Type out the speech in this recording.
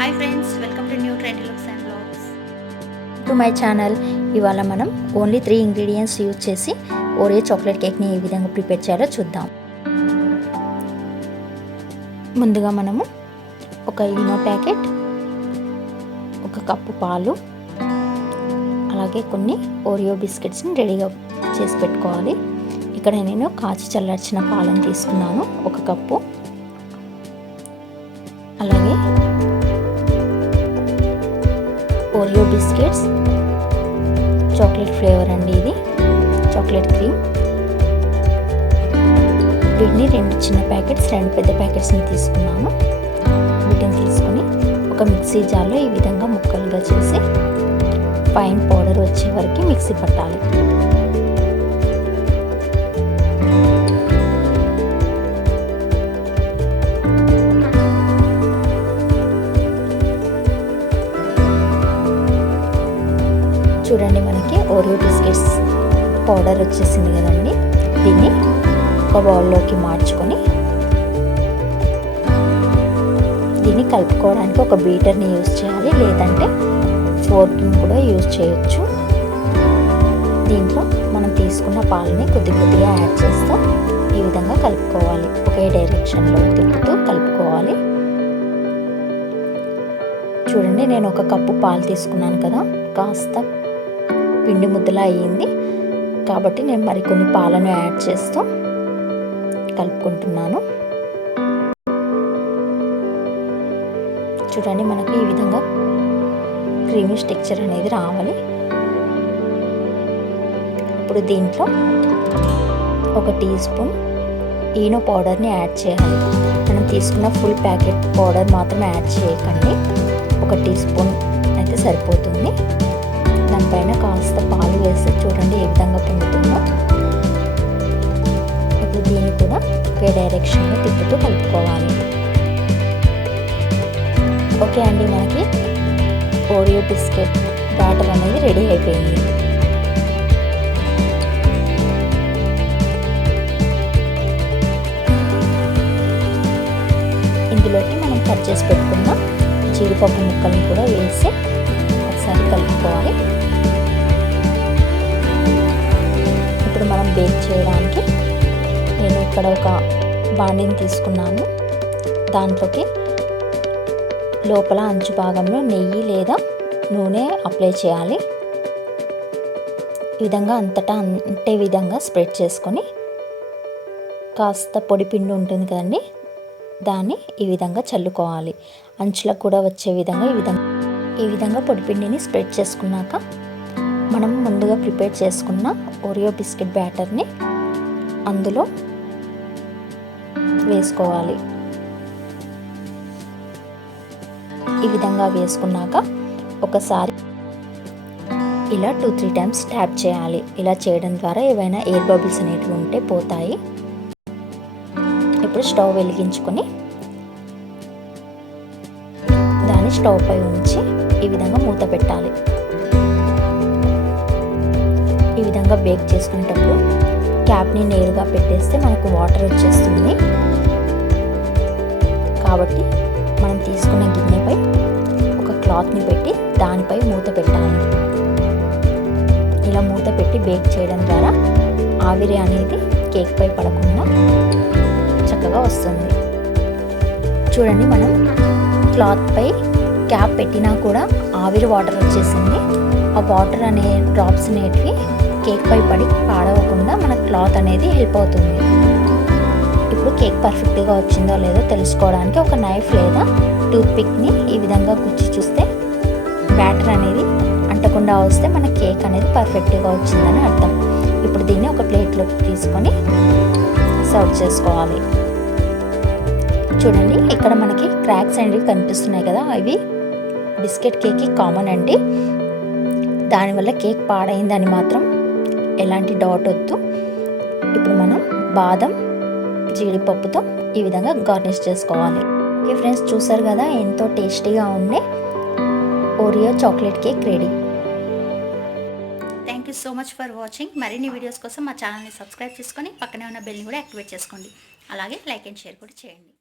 Hi friends, welcome to new trendy looks and blogs to my channel. ఇవాళ మనం only 3 ingredients use చేసి Oreo chocolate కేక్ని ఏ విధంగా ప్రిపేర్ చేయాలో చూద్దాం. ముందుగా మనము ఒక ఈనో ప్యాకెట్, ఒక కప్పు పాలు, అలాగే కొన్ని ఓరియో బిస్కెట్స్ని రెడీగా చేసి పెట్టుకోవాలి. ఇక్కడ నేను కాచి చల్లార్చిన పాలను తీసుకున్నాను, ఒక కప్పు. అలాగే ఓరియో బిస్కెట్స్, చాక్లెట్ ఫ్లేవర్ అండి, ఇది చాక్లెట్ క్రీమ్. వీటిని 2 చిన్న ప్యాకెట్స్, 2 పెద్ద ప్యాకెట్స్ని తీసుకున్నాను. వీటిని తీసుకుని ఒక మిక్సీ జార్లో ఈ విధంగా ముక్కలుగా చేసి ఫైన్ పౌడర్ వచ్చే వరకు మిక్సీ పట్టాలి. చూడండి, మనకి ఓరియో బిస్కెట్స్ పౌడర్ వచ్చేసింది కదండి. దీన్ని ఒక బౌల్లోకి మార్చుకొని దీన్ని కలుపుకోవడానికి ఒక బీటర్ని యూజ్ చేయాలి, లేదంటే ఫోర్క్ని కూడా యూజ్ చేయొచ్చు. దీంట్లో మనం తీసుకున్న పాలని కొద్దిగా యాడ్ చేస్తూ ఈ విధంగా కలుపుకోవాలి. ఒకే డైరెక్షన్లో తిప్పుతూ కలుపుకోవాలి. చూడండి, నేను ఒక కప్పు పాలు తీసుకున్నాను కదా, కాస్త పిండి ముద్దలా అయ్యింది కాబట్టి నేను మరికొన్ని పాలను యాడ్ చేస్తూ కలుపుకుంటున్నాను. చూడండి, మనకి ఈ విధంగా క్రీమీ టెక్స్చర్ అనేది రావాలి. ఇప్పుడు దీంట్లో ఒక టీ స్పూన్ ఈనో పౌడర్ని యాడ్ చేయాలి. మనం తీసుకున్న ఫుల్ ప్యాకెట్ పౌడర్ మాత్రం యాడ్ చేయకండి, ఒక టీ స్పూన్ అయితే సరిపోతుంది. దానిపైన కాస్త పాలు వేస్తే చూడండి ఏ విధంగా పొందుతుందో. ఇప్పుడు దీన్ని కూడా ఒకే డైరెక్షన్లో తిప్పుతూ కలుపుకోవాలి. ఓకే అండి, మనకి ఓరియో బిస్కెట్ బ్యాటర్ అనేది రెడీ అయిపోయింది. ఇందులోకి మనం కట్ చేసి పెట్టుకున్న జీడిపప్పు ముక్కల్ని కూడా వేసి ఒకసారి కలుపుకోవాలి. ఇప్పుడు మనం బేక్ చేయడానికి నేను ఇక్కడ ఒక బాండీని తీసుకున్నాను. దాంట్లోకి లోపల అంచు భాగంలో నెయ్యి లేదా నూనె అప్లై చేయాలి. ఈ విధంగా అంతటా అంటే విధంగా స్ప్రెడ్ చేసుకొని కాస్త పొడి పిండి ఉంటుంది కదండి, దాన్ని ఈ విధంగా చల్లుకోవాలి. అంచులకు కూడా వచ్చే విధంగా ఈ విధంగా పొడిపిండిని స్ప్రెడ్ చేసుకున్నాక మనం ముందుగా ప్రిపేర్ చేసుకున్న ఓరియో బిస్కెట్ బ్యాటర్ని అందులో వేసుకోవాలి. ఈ విధంగా వేసుకున్నాక ఒకసారి ఇలా 2-3 టైమ్స్ ట్యాప్ చేయాలి. ఇలా చేయడం ద్వారా ఏవైనా ఎయిర్ బబుల్స్ అనేటివి ఉంటే పోతాయి. ఇప్పుడు స్టవ్ వెలిగించుకొని దాన్ని స్టవ్ పై ఉంచి ఈ విధంగా మూత పెట్టాలి. ఈ విధంగా బేక్ చేసుకునేటప్పుడు క్యాప్ని నేరుగా పెట్టేస్తే మనకు వాటర్ వచ్చేస్తుంది. కాబట్టి మనం తీసుకున్న గిన్నెపై ఒక క్లాత్ని పెట్టి దానిపై మూత పెట్టాలి. ఇలా మూత పెట్టి బేక్ చేయడం ద్వారా ఆవిరి అనేది కేక్ పై పడకుండా చక్కగా వస్తుంది. చూడండి, మనం క్లాత్ పై క్యాప్ పెట్టినా కూడా ఆవిరి వాటర్ వచ్చేసింది. ఆ వాటర్ అనే డ్రాప్స్ అనేటివి కేక్ పై పడి పాడవకుండా మన క్లాత్ అనేది హెల్ప్ అవుతుంది. ఇప్పుడు కేక్ పర్ఫెక్ట్గా వచ్చిందో లేదో తెలుసుకోవడానికి ఒక నైఫ్ లేదా టూత్ పిక్ని ఈ విధంగా గుచ్చి చూస్తే బ్యాటర్ అనేది అంటకుండా వస్తే మన కేక్ అనేది పర్ఫెక్ట్గా వచ్చిందని అర్థం. ఇప్పుడు దీన్ని ఒక ప్లేట్లోకి తీసుకొని సర్వ్ చేసుకోవాలి. చూడండి, ఇక్కడ మనకి క్రాక్స్ అనేవి కనిపిస్తున్నాయి కదా, అవి బిస్కెట్ కేక్కి కామన్ అండి. దానివల్ల కేక్ పాడైందని మాత్రం ఎలాంటి డౌట్ వద్దు. ఇప్పుడు మనం బాదం, జీడిపప్పుతో ఈ విధంగా గార్నిష్ చేసుకోవాలి. ఓకే ఫ్రెండ్స్, చూసారు కదా ఎంతో టేస్టీగా ఉండే Oreo chocolate cake ready. Thank you so much for watching. మరిన్ని వీడియోస్ కోసం మా ఛానల్ని సబ్స్క్రైబ్ చేసుకొని పక్కనే ఉన్న బెల్ని కూడా యాక్టివేట్ చేసుకోండి. అలాగే లైక్ అండ్ షేర్ కూడా చేయండి.